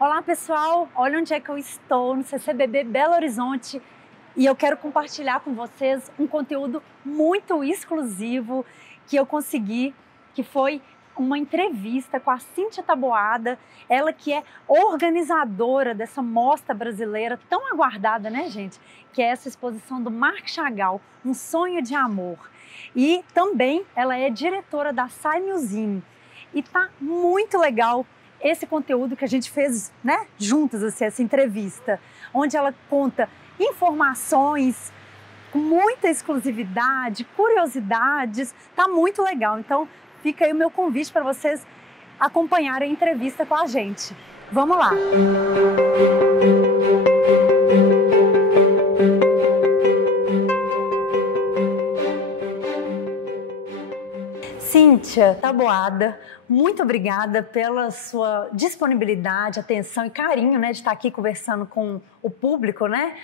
Olá pessoal, olha onde é que eu estou, no CCBB Belo Horizonte, e eu quero compartilhar com vocês um conteúdo muito exclusivo que eu consegui, que foi uma entrevista com a Cíntia Taboada, ela que é organizadora dessa mostra brasileira tão aguardada, né gente? Que é essa exposição do Marc Chagall, Um Sonho de Amor. E também ela é diretora da Sai Museum. E tá muito legal esse conteúdo que a gente fez, né, juntas, assim, essa entrevista, onde ela conta informações com muita exclusividade, curiosidades, tá muito legal. Então, fica aí o meu convite para vocês acompanharem a entrevista com a gente. Vamos lá! Cíntia Taboada, muito obrigada pela sua disponibilidade, atenção e carinho, né, de estar aqui conversando com o público, né?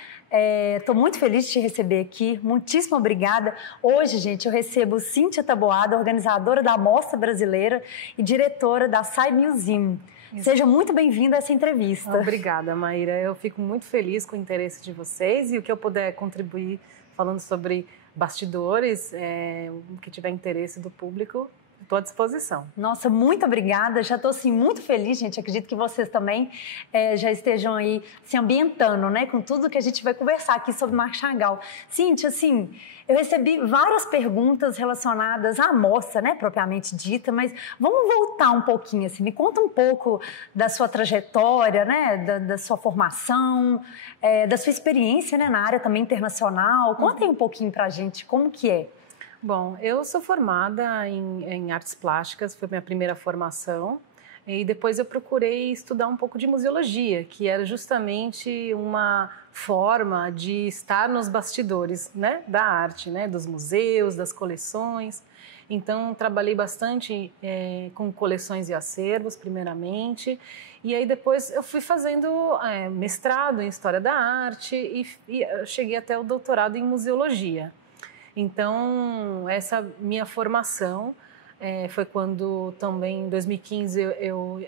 Estou muito feliz de te receber aqui, muitíssimo obrigada. Hoje, gente, eu recebo Cíntia Taboada, organizadora da Mostra Brasileira e diretora da Sai Museum. Seja muito bem-vinda a essa entrevista. Obrigada, Maíra. Eu fico muito feliz com o interesse de vocês e o que eu puder contribuir falando sobre bastidores, o que tiver interesse do público, estou à disposição. Nossa, muito obrigada. Já estou assim, muito feliz, gente. Acredito que vocês também já estejam aí se ambientando, né, com tudo que a gente vai conversar aqui sobre Marc Chagall. Cíntia, assim, eu recebi várias perguntas relacionadas à mostra, né, propriamente dita, mas vamos voltar um pouquinho, assim, me conta um pouco da sua trajetória, né, da sua formação, da sua experiência, né, na área também internacional. Conta aí um pouquinho pra gente como que é. Bom, eu sou formada em artes plásticas, foi minha primeira formação, e depois eu procurei estudar um pouco de museologia, que era justamente uma forma de estar nos bastidores, né, da arte, né, dos museus, das coleções. Então, trabalhei bastante com coleções e acervos, primeiramente, e aí depois eu fui fazendo mestrado em História da Arte e cheguei até o doutorado em Museologia. Então, essa minha formação foi quando também em 2015 eu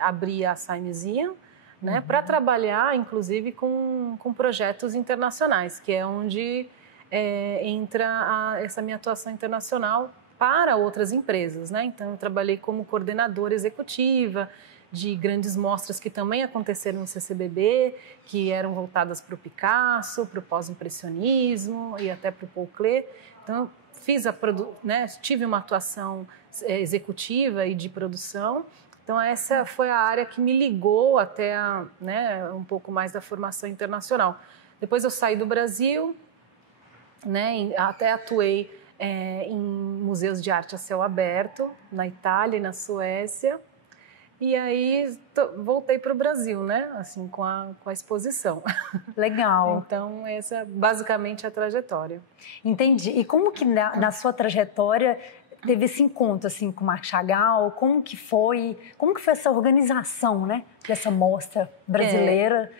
abri a Sai Museum, né, para trabalhar inclusive com projetos internacionais, que é onde entra essa minha atuação internacional para outras empresas, né? Então, eu trabalhei como coordenadora executiva de grandes mostras que também aconteceram no CCBB, que eram voltadas para o Picasso, para o pós-impressionismo e até para o Paul Klee. Então, tive uma atuação executiva e de produção. Então, essa foi a área que me ligou até um pouco mais da formação internacional. Depois eu saí do Brasil, né, até atuei em museus de arte a céu aberto, na Itália e na Suécia. E aí voltei para o Brasil, né? Assim, com a exposição. Legal. Então, essa basicamente é a trajetória. Entendi. E como que na sua trajetória teve esse encontro assim, com o Marc Chagall? Como que foi essa organização, né? Dessa mostra brasileira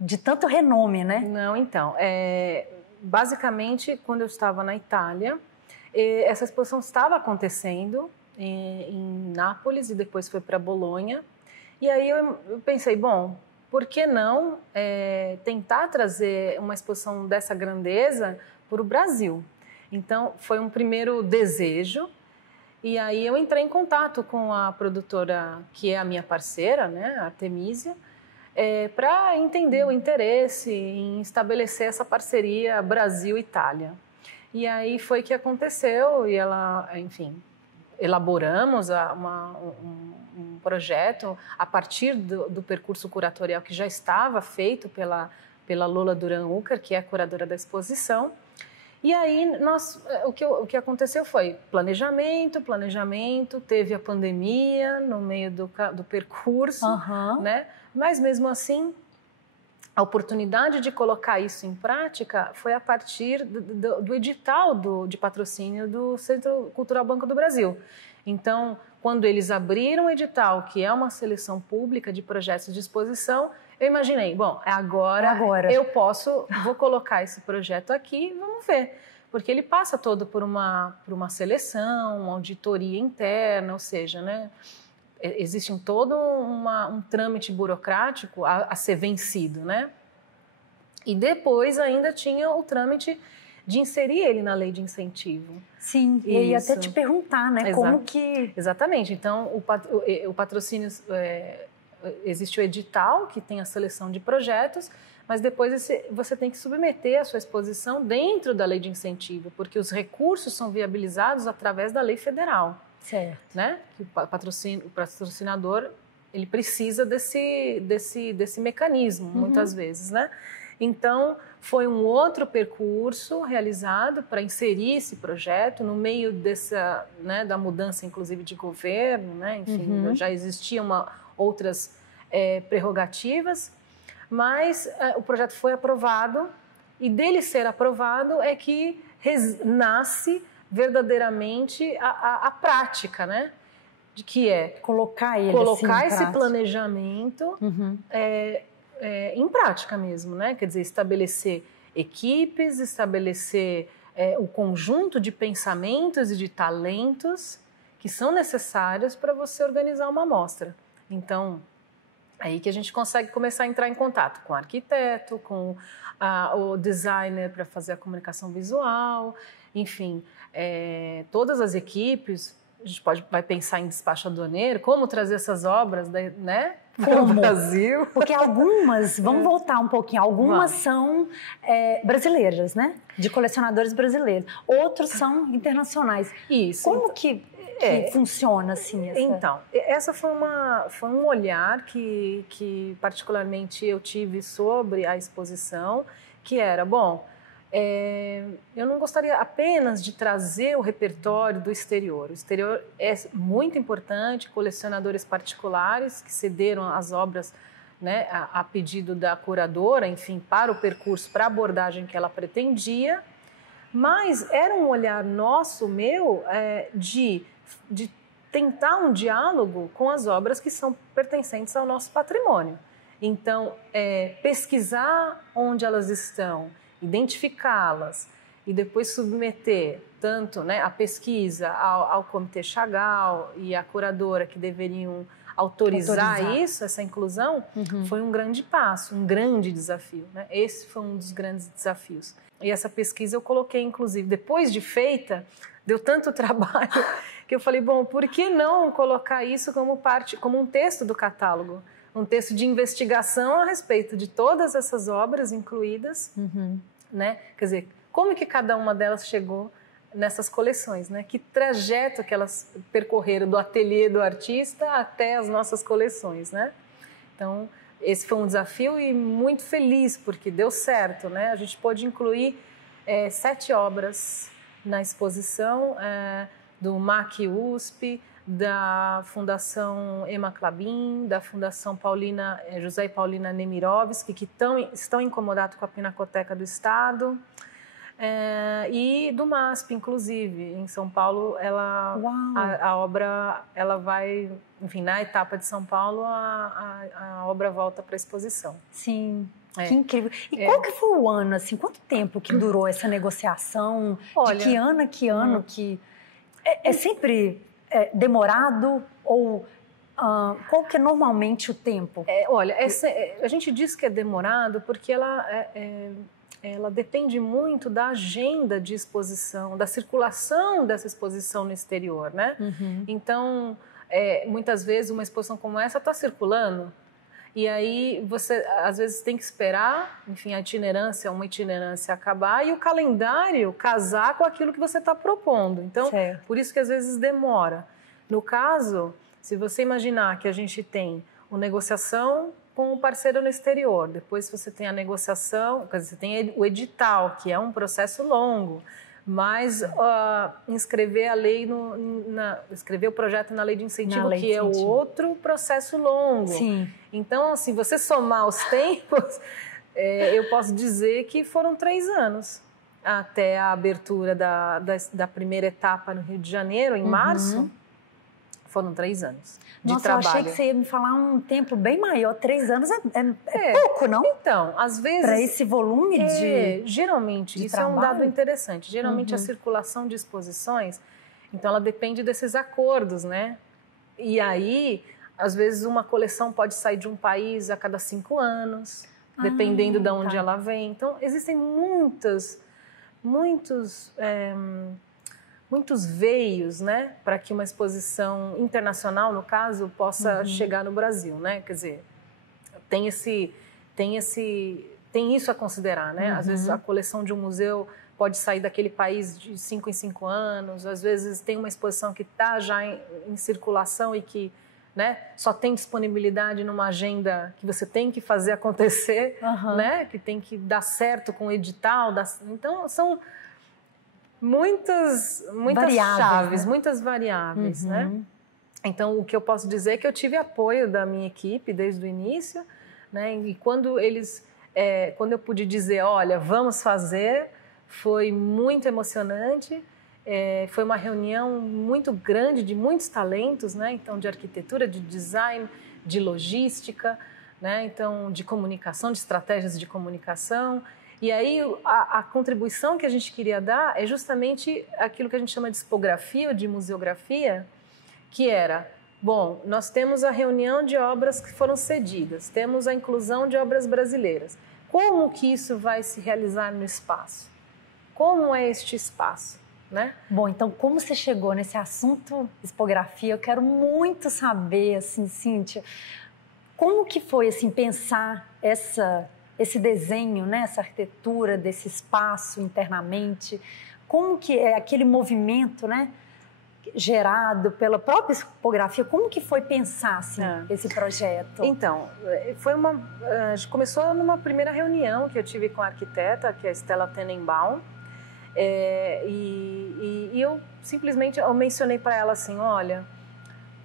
de tanto renome, né? Não, então. Basicamente, quando eu estava na Itália, essa exposição estava acontecendo em Nápoles e depois foi para Bolonha. E aí eu pensei, bom, por que não tentar trazer uma exposição dessa grandeza para o Brasil? Então, foi um primeiro desejo. E aí eu entrei em contato com a produtora, que é a minha parceira, né, a Artemisia, para entender o interesse em estabelecer essa parceria Brasil-Itália. E aí foi que aconteceu e ela, enfim, elaboramos um projeto a partir do percurso curatorial que já estava feito pela Lola Duran Ucker, que é a curadora da exposição. E aí o que aconteceu foi planejamento, teve a pandemia no meio do percurso, né? Mas mesmo assim, a oportunidade de colocar isso em prática foi a partir do edital de patrocínio do Centro Cultural Banco do Brasil. Então, quando eles abriram o edital, que é uma seleção pública de projetos de exposição, eu imaginei, bom, agora. Vou colocar esse projeto aqui, vamos ver. Porque ele passa todo por uma seleção, uma auditoria interna, ou seja, né? existe todo um trâmite burocrático a ser vencido, né? E depois ainda tinha o trâmite de inserir ele na lei de incentivo. Sim, e aí até te perguntar, né? Como que... Exatamente. Então, o patrocínio... existe o edital, que tem a seleção de projetos, mas depois você tem que submeter a sua exposição dentro da lei de incentivo, porque os recursos são viabilizados através da lei federal. Certo. Né? O patrocinador, ele precisa desse mecanismo, muitas vezes, né? Então, foi um outro percurso realizado para inserir esse projeto no meio da mudança, inclusive, de governo, né? Enfim, já existiam outras prerrogativas, mas o projeto foi aprovado, e dele ser aprovado é que nasce verdadeiramente a prática, né? De que colocar esse planejamento em prática mesmo, né? Quer dizer, estabelecer equipes, estabelecer o conjunto de pensamentos e de talentos que são necessários para você organizar uma amostra. Então, aí que a gente consegue começar a entrar em contato com o arquiteto, com o designer para fazer a comunicação visual, enfim, todas as equipes. A gente vai pensar em despacho aduaneiro, como trazer essas obras, né, para o Brasil. Porque algumas, vamos voltar um pouquinho, algumas são brasileiras, né, de colecionadores brasileiros, outros são internacionais. Isso. Como que funciona assim? Então, essa foi um olhar que particularmente eu tive sobre a exposição, que era, eu não gostaria apenas de trazer o repertório do exterior. O exterior é muito importante, colecionadores particulares que cederam as obras, né, a pedido da curadora, enfim, para o percurso, para a abordagem que ela pretendia, mas era um olhar meu, de tentar um diálogo com as obras que são pertencentes ao nosso patrimônio. Então, pesquisar onde elas estão, identificá-las e depois submeter tanto, né, a pesquisa ao Comitê Chagall e à curadora, que deveriam autorizar essa inclusão, foi um grande passo, um grande desafio, né? Esse foi um dos grandes desafios. E essa pesquisa eu coloquei, inclusive, depois de feita, deu tanto trabalho que eu falei, por que não colocar isso como um texto do catálogo? Um texto de investigação a respeito de todas essas obras incluídas, né? Quer dizer, como que cada uma delas chegou nessas coleções, né? Que trajeto que elas percorreram do ateliê do artista até as nossas coleções, né? Então, esse foi um desafio e muito feliz, porque deu certo, né? A gente pôde incluir 7 obras na exposição, do MAC USP, da Fundação Emma Klabin, da Fundação José e Paulina Nemirovski, que estão em comodato com a Pinacoteca do Estado, e do MASP, inclusive. Em São Paulo, a obra ela vai, enfim, na etapa de São Paulo, a obra volta para a exposição. Sim. Que incrível. E qual que foi o ano, assim, quanto tempo que durou essa negociação? Olha, de que ano a que ano que... É sempre demorado ou qual que é normalmente o tempo? Olha, a gente diz que é demorado porque ela depende muito da agenda de exposição, da circulação dessa exposição no exterior, né? Então, muitas vezes uma exposição como essa está circulando, e aí você às vezes tem que esperar, enfim, uma itinerância acabar e o calendário casar com aquilo que você está propondo. Então, por isso que às vezes demora. No caso, se você imaginar que a gente tem uma negociação com o parceiro no exterior, depois você tem a negociação, quer dizer, você tem o edital, que é um processo longo, mas inscrever a lei escrever o projeto na lei de incentivo, que é outro processo longo. Sim. Então, se você somar os tempos, eu posso dizer que foram 3 anos até a abertura da primeira etapa no Rio de Janeiro, em março. Foram 3 anos de trabalho. Eu achei que você ia me falar um tempo bem maior. 3 anos é pouco, não? Então, às vezes... Para esse volume geralmente, isso trabalho? é um dado interessante. Geralmente, a circulação de exposições, então, ela depende desses acordos, né? E aí, às vezes, uma coleção pode sair de um país a cada 5 anos, dependendo de onde ela vem. Então, existem muitos veios, né, para que uma exposição internacional, no caso, possa chegar no Brasil, né? Quer dizer, tem isso a considerar, né? Às vezes a coleção de um museu pode sair daquele país de 5 em 5 anos, às vezes tem uma exposição que está já em circulação e que, né, só tem disponibilidade numa agenda que você tem que fazer acontecer, né, que tem que dar certo com o edital. Então, são muitas variáveis, chaves, né? muitas variáveis, né? Então, o que eu posso dizer é que eu tive apoio da minha equipe desde o início, né? E quando eu pude dizer, olha, vamos fazer, foi muito emocionante. Foi uma reunião muito grande de muitos talentos, né? Então, de arquitetura, de design, de logística, né? Então, de comunicação, de estratégias de comunicação. E aí, a contribuição que a gente queria dar é justamente aquilo que a gente chama de expografia ou de museografia, que era, bom, nós temos a reunião de obras que foram cedidas, temos a inclusão de obras brasileiras. Como que isso vai se realizar no espaço? Como é este espaço, né? Bom, então, como você chegou nesse assunto expografia, eu quero muito saber, assim, Cíntia, como que foi, assim, pensar esse desenho, né, essa arquitetura desse espaço internamente, como que é aquele movimento, né, gerado pela própria expografia, como que foi pensar assim, esse projeto? Então, começou numa primeira reunião que eu tive com a arquiteta, que é a Stella Tenenbaum, e eu simplesmente mencionei para ela assim, olha,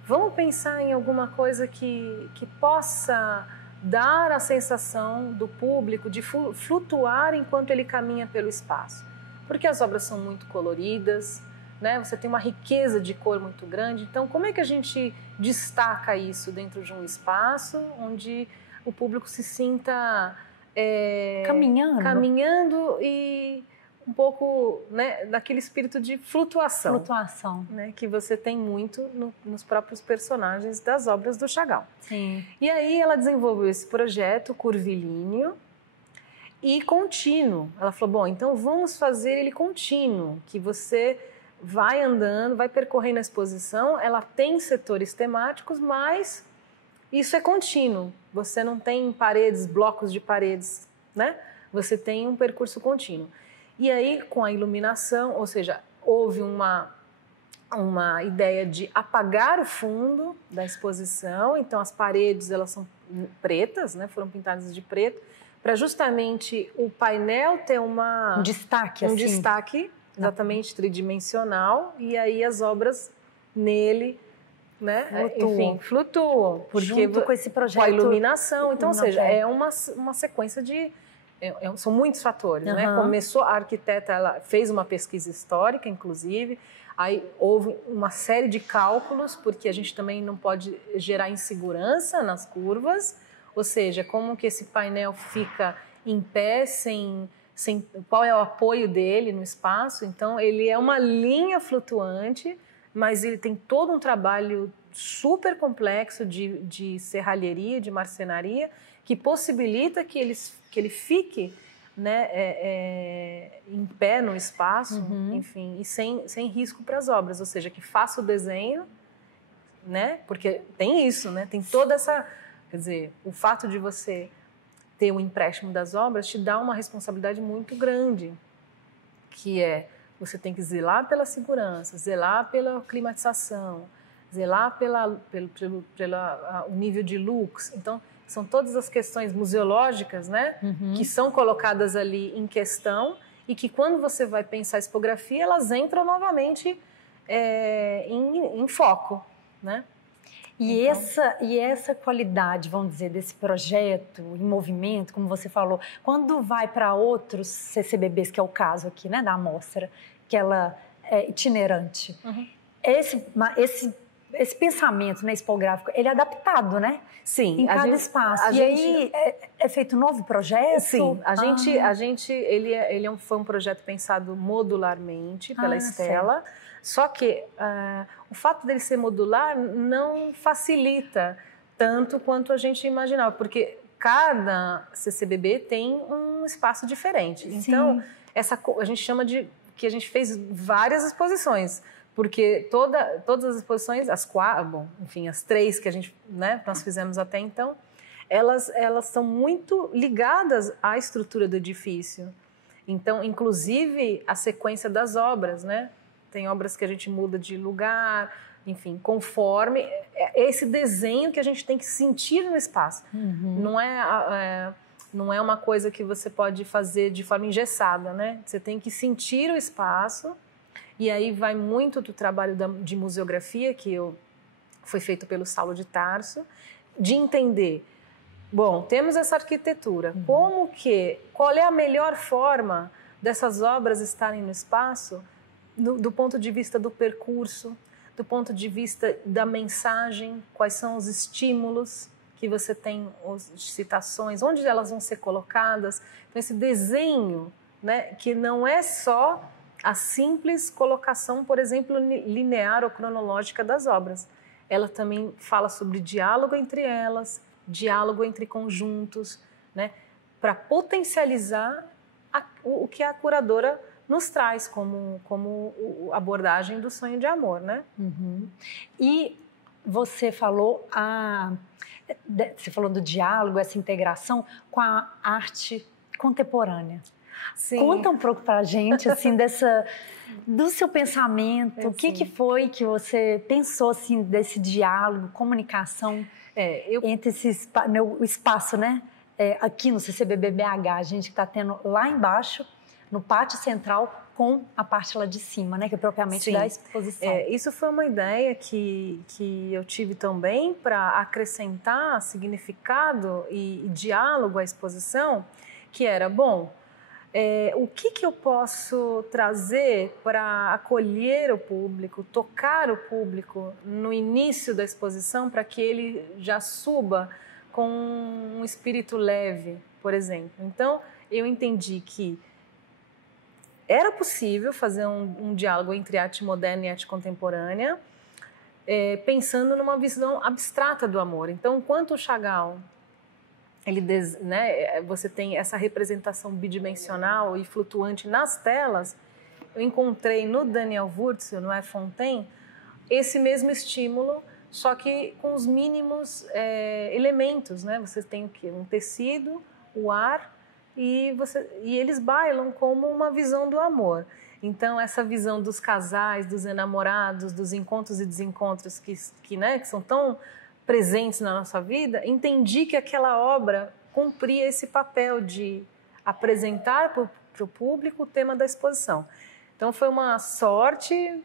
vamos pensar em alguma coisa que possa dar a sensação do público de flutuar enquanto ele caminha pelo espaço. Porque as obras são muito coloridas, né? Você tem uma riqueza de cor muito grande. Então, como é que a gente destaca isso dentro de um espaço onde o público se sinta caminhando e um pouco, né, daquele espírito de flutuação, né, que você tem muito nos próprios personagens das obras do Chagall. Sim. E aí ela desenvolveu esse projeto curvilíneo e contínuo. Ela falou, bom, então vamos fazer ele contínuo, que você vai andando, vai percorrendo a exposição, ela tem setores temáticos, mas isso é contínuo. Você não tem paredes, blocos de paredes, né? Você tem um percurso contínuo. E aí, com a iluminação, ou seja, houve uma ideia de apagar o fundo da exposição, então as paredes elas são pretas, né? Foram pintadas de preto, para justamente o painel ter um destaque, exatamente tridimensional, e aí as obras nele, né? Flutuam. Junto com esse projeto. Com a iluminação. Então, ou seja, é uma sequência de... são muitos fatores, né? Começou, a arquiteta ela fez uma pesquisa histórica, inclusive, aí houve uma série de cálculos, porque a gente também não pode gerar insegurança nas curvas, ou seja, como que esse painel fica em pé, qual é o apoio dele no espaço. Então, ele é uma linha flutuante, mas ele tem todo um trabalho super complexo de serralheria, de marcenaria, que possibilita que ele fique, né, em pé no espaço, enfim, e sem risco para as obras, ou seja, que faça o desenho, né, porque tem isso, né, tem toda essa, quer dizer, o fato de você ter o empréstimo das obras te dá uma responsabilidade muito grande, que você tem que zelar pela segurança, zelar pela climatização, zelar pelo nível de lux. Então, são todas as questões museológicas, né, que são colocadas ali em questão e que quando você vai pensar a expografia, elas entram novamente em foco, né? E essa qualidade, vamos dizer, desse projeto em movimento, como você falou, quando vai para outros CCBBs, que é o caso aqui, né, da amostra, que ela é itinerante, esse pensamento, né, expográfico, ele é adaptado, né? Sim. Em cada espaço. Aí é feito um novo projeto? Sim. Foi um projeto pensado modularmente pela Stella, Só que o fato dele ser modular não facilita tanto quanto a gente imaginava, porque cada CCBB tem um espaço diferente. Então, a gente chama de que a gente fez várias exposições, porque todas as exposições, as 3 que a gente, né, nós fizemos até então, elas são muito ligadas à estrutura do edifício. Então, inclusive, a sequência das obras, né? Tem obras que a gente muda de lugar, enfim, conforme esse desenho que a gente tem que sentir no espaço. Não é uma coisa que você pode fazer de forma engessada, né? Você tem que sentir o espaço, e aí vai muito do trabalho de museografia, que foi feito pelo Saulo de Tarso, de entender, bom, temos essa arquitetura, qual é a melhor forma dessas obras estarem no espaço, do ponto de vista do percurso, do ponto de vista da mensagem, quais são os estímulos que você tem, as citações, onde elas vão ser colocadas. Então, esse desenho, né, que não é só a simples colocação, por exemplo, linear ou cronológica das obras. Ela também fala sobre diálogo entre elas, diálogo entre conjuntos, né, para potencializar o que a curadora nos traz como abordagem do sonho de amor, né? E você falou do diálogo, essa integração com a arte contemporânea. Sim. Conta um pouco para a gente assim do seu pensamento, o que foi que você pensou assim desse diálogo, comunicação entre o espaço, né? Aqui no CCBB-BH, a gente está tendo lá embaixo, no pátio central, com a parte lá de cima, né, que é propriamente da exposição. Isso foi uma ideia que eu tive também para acrescentar significado e diálogo à exposição, que era, o que eu posso trazer para acolher o público, tocar o público no início da exposição, para que ele já suba com um espírito leve, por exemplo. Então, eu entendi que era possível fazer um diálogo entre arte moderna e arte contemporânea, pensando numa visão abstrata do amor. Então, enquanto o Chagall, você tem essa representação bidimensional e flutuante nas telas, eu encontrei no Daniel Wurtzel, no F. Fontaine, esse mesmo estímulo, só que com os mínimos elementos, né? Você tem o quê? Um tecido, o ar, e eles bailam como uma visão do amor. Então, essa visão dos casais, dos enamorados, dos encontros e desencontros que são tão presentes na nossa vida, entendi que aquela obra cumpria esse papel de apresentar para o público o tema da exposição. Então, foi uma sorte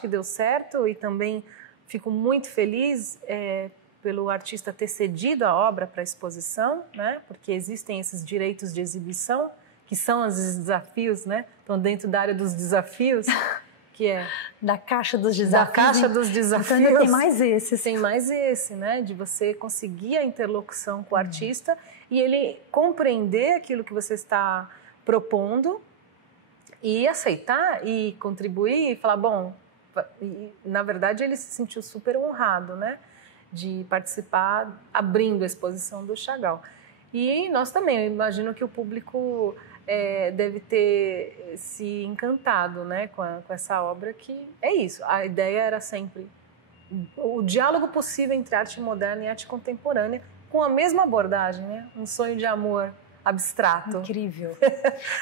que deu certo, e também fico muito feliz pelo artista ter cedido a obra para a exposição, né? Porque existem esses direitos de exibição, que são os desafios, né? Estão dentro da área dos desafios, que é... Da caixa dos desafios. Da caixa dos desafios. Então ainda tem mais esse. Tem mais esse, né? De você conseguir a interlocução com o artista e ele compreender aquilo que você está propondo e aceitar e contribuir e falar, na verdade ele se sentiu super honrado, né? De participar abrindo a exposição do Chagall. E nós também, eu imagino que o público deve ter se encantado, né, com essa obra, que é isso. A ideia era sempre o diálogo possível entre arte moderna e arte contemporânea, com a mesma abordagem, né? Um sonho de amor abstrato. Incrível.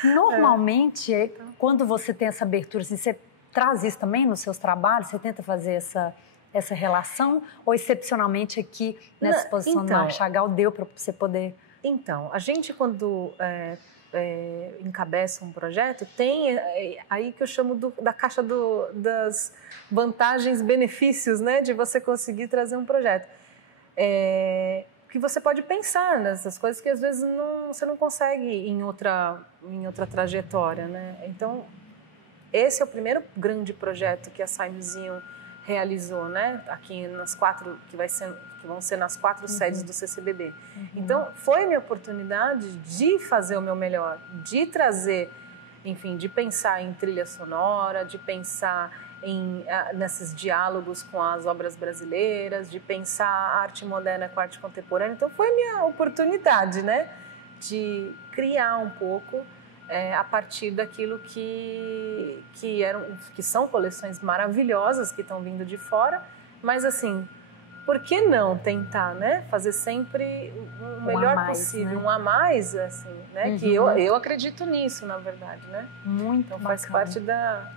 Normalmente, quando você tem essa abertura, assim, você traz isso também nos seus trabalhos? Você tenta fazer essa relação? Ou excepcionalmente aqui nessa exposição do Chagall deu para você poder... Então, a gente quando encabeça um projeto, tem aí que eu chamo da caixa das vantagens, benefícios, né, de você conseguir trazer um projeto. Que você pode pensar nessas coisas que às vezes você não consegue em outra trajetória, né? Então, esse é o primeiro grande projeto que a Saimuzinho realizou, né? Aqui nas 4, que vão ser nas 4 sedes do CCBB. Então, foi minha oportunidade de fazer o meu melhor, de trazer enfim, de pensar em trilha sonora, de pensar nesses diálogos com as obras brasileiras, de pensar a arte moderna com a arte contemporânea. Então foi a minha oportunidade, né, de criar um pouco a partir daquilo que são coleções maravilhosas que estão vindo de fora, mas assim, por que não tentar, né, fazer sempre o melhor possível, né? Um a mais, assim, né, que eu acredito nisso, na verdade, né? Muito então bacana. Faz parte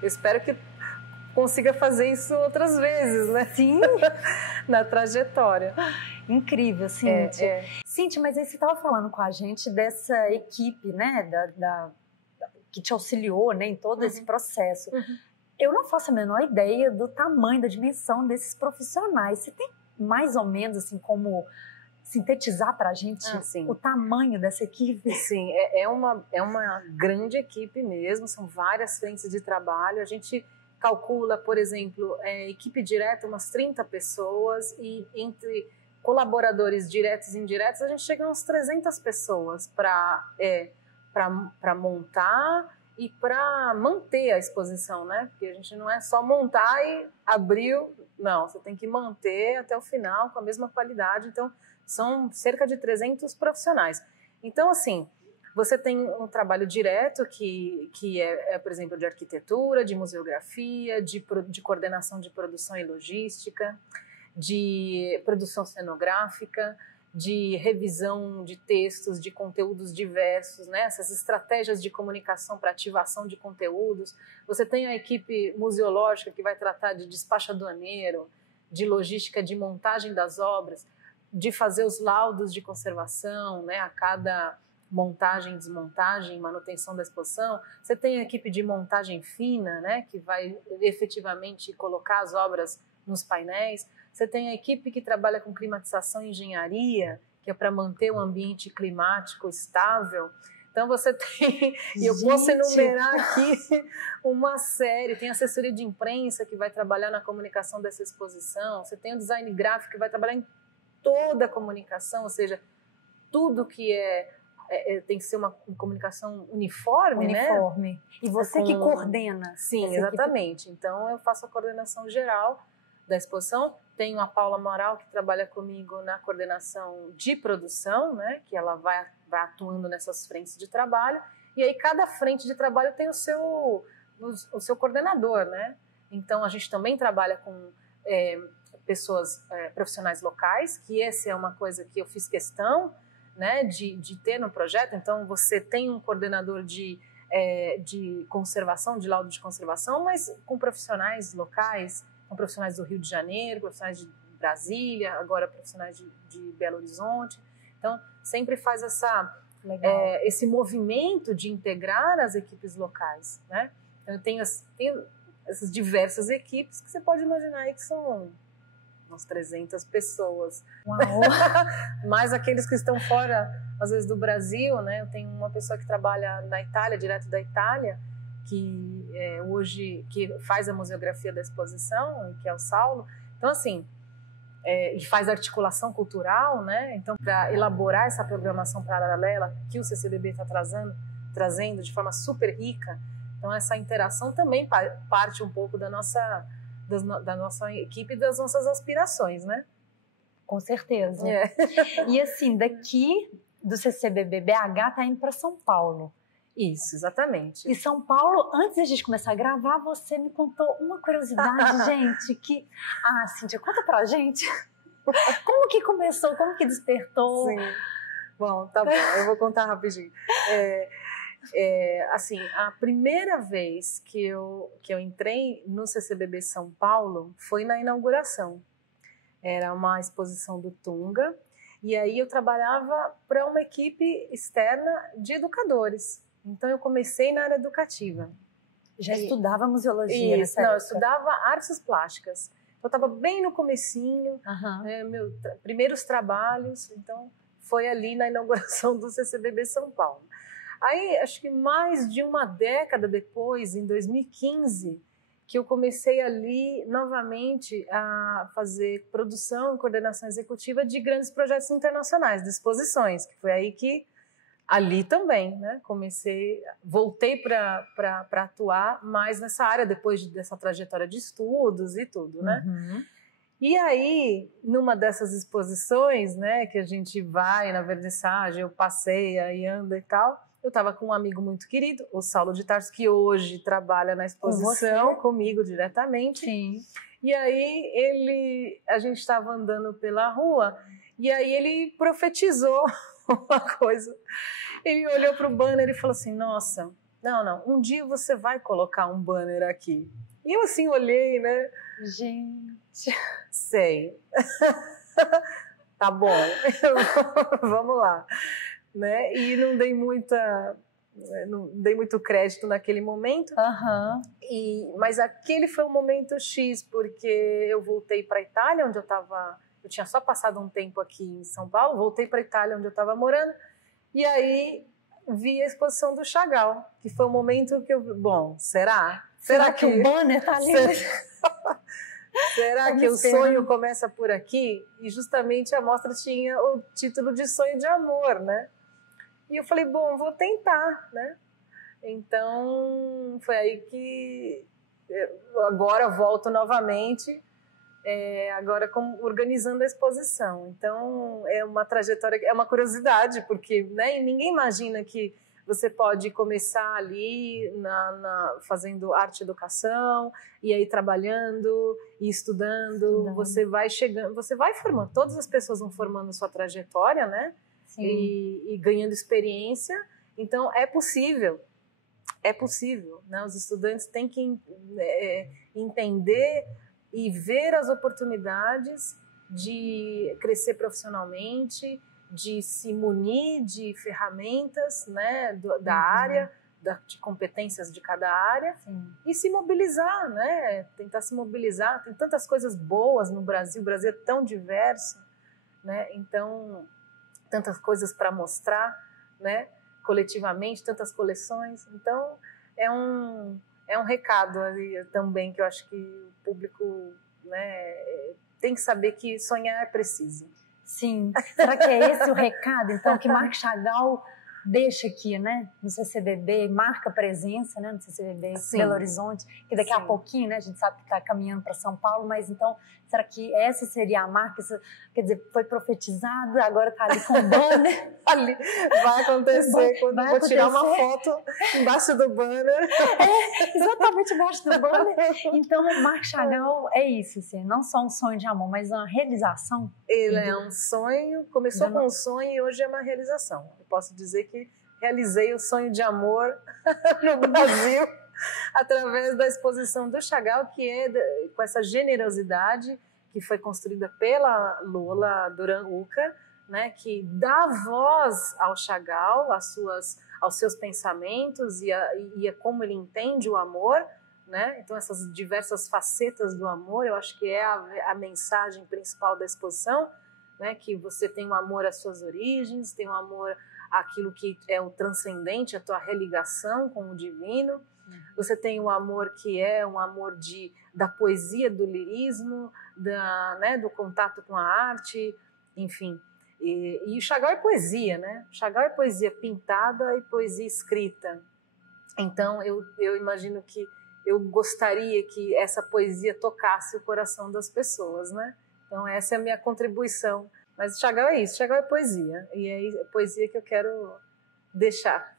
eu espero que consiga fazer isso outras vezes, né? Sim. Na trajetória. Incrível, Cíntia. Cíntia, mas aí você estava falando com a gente dessa equipe, né, que te auxiliou, né, em todo esse processo. Eu não faço a menor ideia do tamanho, da dimensão desses profissionais. Você tem mais ou menos assim como sintetizar para a gente o tamanho dessa equipe? Sim, é uma grande equipe mesmo, são várias frentes de trabalho. A gente calcula, por exemplo, equipe direta, umas 30 pessoas, e entre colaboradores diretos e indiretos, a gente chega a umas 300 pessoas para montar e para manter a exposição, né? Porque a gente não é só montar e abriu, não, você tem que manter até o final com a mesma qualidade. Então, são cerca de 300 profissionais. Então, assim, você tem um trabalho direto que por exemplo, de arquitetura, de museografia, de coordenação de produção e logística, de produção cenográfica, de revisão de textos, de conteúdos diversos, né? Essas estratégias de comunicação para ativação de conteúdos. Você tem a equipe museológica que vai tratar de despacho aduaneiro, de logística de montagem das obras, de fazer os laudos de conservação, né? A cada montagem, desmontagem, manutenção da exposição. Você tem a equipe de montagem fina, né? Que vai efetivamente colocar as obras nos painéis. Você tem a equipe que trabalha com climatização e engenharia, que é para manter o ambiente climático estável. Então você tem, e eu posso enumerar aqui uma série, tem a assessoria de imprensa que vai trabalhar na comunicação dessa exposição, você tem o design gráfico que vai trabalhar em toda a comunicação, ou seja, tudo que tem que ser uma comunicação uniforme, né? E você que coordena. Sim, exatamente. Então eu faço a coordenação geral da exposição. Tenho a Paula Moral, que trabalha comigo na coordenação de produção, né? Que ela vai atuando nessas frentes de trabalho. E aí cada frente de trabalho tem o seu coordenador, né? Então a gente também trabalha com pessoas, profissionais locais, que essa é uma coisa que eu fiz questão, né, de ter no projeto. Então você tem um coordenador de conservação, de laudo de conservação, mas com profissionais locais, com profissionais do Rio de Janeiro, profissionais de Brasília, agora profissionais de Belo Horizonte. Então sempre faz esse movimento de integrar as equipes locais, né? Então eu tenho essas diversas equipes que você pode imaginar aí que são umas 300 pessoas. Uau. Mais aqueles que estão fora, às vezes, do Brasil, né? Eu tenho uma pessoa que trabalha na Itália, direto da Itália, que hoje faz a museografia da exposição, que é o Saulo. Então, assim, e faz articulação cultural, né? Então, para elaborar essa programação paralela que o CCBB está trazendo de forma super rica, então essa interação também parte um pouco da nossa equipe e das nossas aspirações, né? Com certeza. E assim, daqui do CCBB BH tá indo para São Paulo. Isso, exatamente. E São Paulo, antes da gente começar a gravar, você me contou uma curiosidade, gente, que... Cíntia, conta pra gente. Como que começou? Como que despertou? Sim. Bom, tá bom, eu vou contar rapidinho. Assim, a primeira vez que eu entrei no CCBB São Paulo foi na inauguração. Era uma exposição do Tunga, e aí eu trabalhava para uma equipe externa de educadores. Então eu comecei na área educativa. Já estudava museologia nessa época? Não, eu estudava artes plásticas. Eu estava bem no comecinho, meus primeiros trabalhos, então foi ali na inauguração do CCBB São Paulo. Aí, acho que mais de uma década depois, em 2015, que eu comecei ali novamente a fazer produção e coordenação executiva de grandes projetos internacionais, de exposições, que foi aí que ali também, né? Voltei para atuar mais nessa área depois dessa trajetória de estudos e tudo, né? Uhum. E aí, numa dessas exposições, né, que a gente vai na vernissagem, eu passeia e anda e tal, eu estava com um amigo muito querido, o Saulo de Tarso, que hoje trabalha na exposição comigo diretamente. Sim. E aí a gente estava andando pela rua e aí ele profetizou uma coisa. Ele olhou para o banner e falou assim: nossa, não, um dia você vai colocar um banner aqui. E eu assim olhei, né? Gente, sei. Tá bom, vamos lá, né? E não dei muito crédito naquele momento. Mas aquele foi um momento X, porque eu voltei para a Itália, onde eu tinha só passado um tempo aqui em São Paulo, voltei para a Itália, onde eu estava morando, e aí vi a exposição do Chagall, que foi o momento que bom, será que o banner tá ali? Será que o sonho começa por aqui? E justamente a mostra tinha o título de Sonho de Amor, né? E eu falei, bom, vou tentar, né? Então, foi aí que agora volto novamente, agora organizando a exposição. Então, é uma trajetória, é uma curiosidade, porque, né, ninguém imagina que você pode começar ali fazendo arte e educação, e aí trabalhando e estudando. Você vai chegando, você vai formando, todas as pessoas vão formando sua trajetória, né? E ganhando experiência. Então, é possível, né? Os estudantes têm que entender e ver as oportunidades de crescer profissionalmente, de se munir de ferramentas, né, da área, de competências de cada área. Sim. E se mobilizar, né? Tentar se mobilizar. Tem tantas coisas boas no Brasil, o Brasil é tão diverso, né? Então, tantas coisas para mostrar, né? Coletivamente, tantas coleções. Então, é um recado ali também que eu acho que o público, né, tem que saber que sonhar é preciso. Sim. Será que é esse o recado, então, que Marc Chagall deixa aqui, né, no CCBB, marca presença, né, no CCBB Belo Horizonte, que daqui a pouquinho, né, a gente sabe que está caminhando para São Paulo, mas então, será que essa seria a marca? Isso, quer dizer, foi profetizado, agora está ali com o banner. Ali vai acontecer quando eu vou tirar uma foto embaixo do banner. Exatamente embaixo do banner. Então, Marc Chagall é isso, assim, não só um sonho de amor, mas uma realização. Ele é um sonho, começou com um sonho e hoje é uma realização. Eu posso dizer que realizei o sonho de amor no Brasil através da exposição do Chagall, que é com essa generosidade que foi construída pela Lola Duran-Uca, né, que dá voz ao Chagall, aos seus pensamentos e a como ele entende o amor, né? Então essas diversas facetas do amor, eu acho que é a mensagem principal da exposição, né? Que você tem um amor às suas origens, tem um amor àquilo que é o transcendente, a tua religação com o divino. Você tem um amor que é um amor da poesia, do lirismo, né, do contato com a arte, enfim. E o Chagall é poesia, né? O Chagall é poesia pintada e poesia escrita. Então, eu imagino que eu gostaria que essa poesia tocasse o coração das pessoas, né? Então, essa é a minha contribuição. Mas o Chagall é isso, Chagall é poesia. E é poesia que eu quero deixar.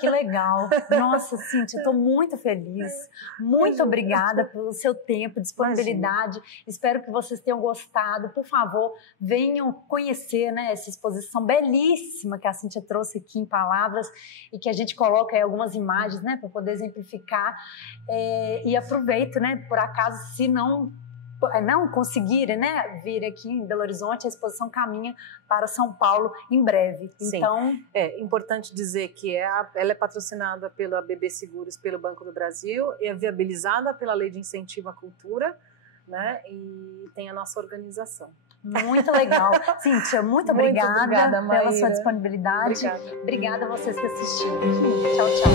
Que legal. Nossa, Cíntia, estou muito feliz. Muito obrigada pelo seu tempo, disponibilidade. Espero que vocês tenham gostado. Por favor, venham conhecer, né, essa exposição belíssima que a Cíntia trouxe aqui em palavras e que a gente coloca aí algumas imagens, né, para poder exemplificar. E aproveito, né, por acaso, se não conseguirem, né, vir aqui em Belo Horizonte, a exposição caminha para São Paulo em breve. Então, sim. É importante dizer que ela é patrocinada pela BB Seguros, pelo Banco do Brasil, é viabilizada pela Lei de Incentivo à Cultura, né, e tem a nossa organização. Muito legal. Cíntia, muito obrigada pela sua disponibilidade. Obrigada. Obrigada a vocês que assistiram. Tchau, tchau.